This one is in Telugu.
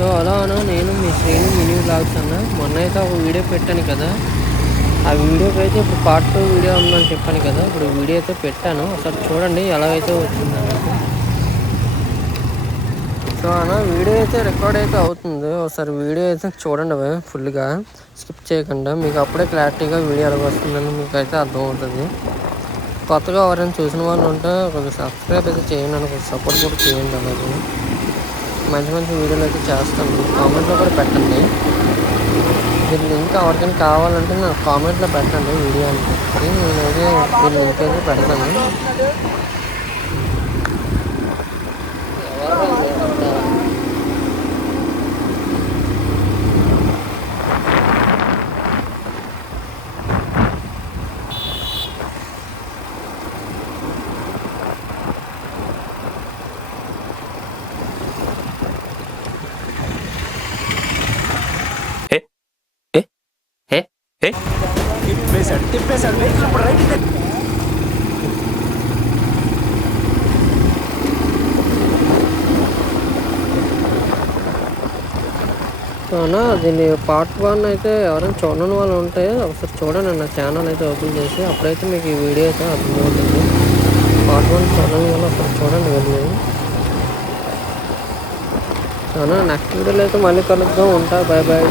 సో అలా అన్న నేను మీ శ్రీను మినీ వ్లాగ్స్ అన్న మొన్న అయితే ఒక వీడియో పెట్టాను కదా, ఆ వీడియోకి అయితే ఇప్పుడు పార్ట్ 2 వీడియో ఉందని చెప్పాను కదా, ఇప్పుడు వీడియో అయితే పెట్టాను, ఒకసారి చూడండి ఎలాగైతే వచ్చిందనేది. సో అన్న వీడియో అయితే రికార్డ్ అయితే అవుతుంది, ఒకసారి వీడియో అయితే చూడండి ఫుల్గా స్కిప్ చేయకుండా, మీకు అప్పుడే క్లారిటీగా వీడియో ఎలా వస్తుందని మీకు అయితే అర్థమవుతుంది. కొత్తగా ఎవరైనా చూసిన వాళ్ళు ఉంటే కొంచెం సబ్స్క్రైబ్ అయితే చేయండి అని, కొంచెం సపోర్ట్ కూడా చేయండి. అలాగే మంచి మంచి వీడియోలు అయితే చేస్తాను, కామెంట్లో కూడా పెట్టండి. మీరు లింక్ ఎవరికైనా కావాలంటే నాకు కామెంట్లో పెట్టండి వీడియో అని చెప్పి, నేనైతే మీరు లింక్ అయితే పెడతాను. తిప్పేశాడు ఇప్పుడు రైట్ అవునా, దీన్ని పార్ట్ 1 అయితే ఎవరైనా చూడని వాళ్ళు ఉంటే ఒకసారి చూడండి నా ఛానల్ అయితే ఓపెన్ చేసి, అప్పుడైతే మీకు ఈ వీడియో అయితే అర్థమవుతుంది. పార్ట్ 1 చూడని వాళ్ళు ఒకసారి చూడండి వెళ్ళి. అవునా, నెక్స్ట్ వీడియోలో అయితే మళ్ళీ కలుద్దాం, ఉంటా, బాయ్ బాయ్.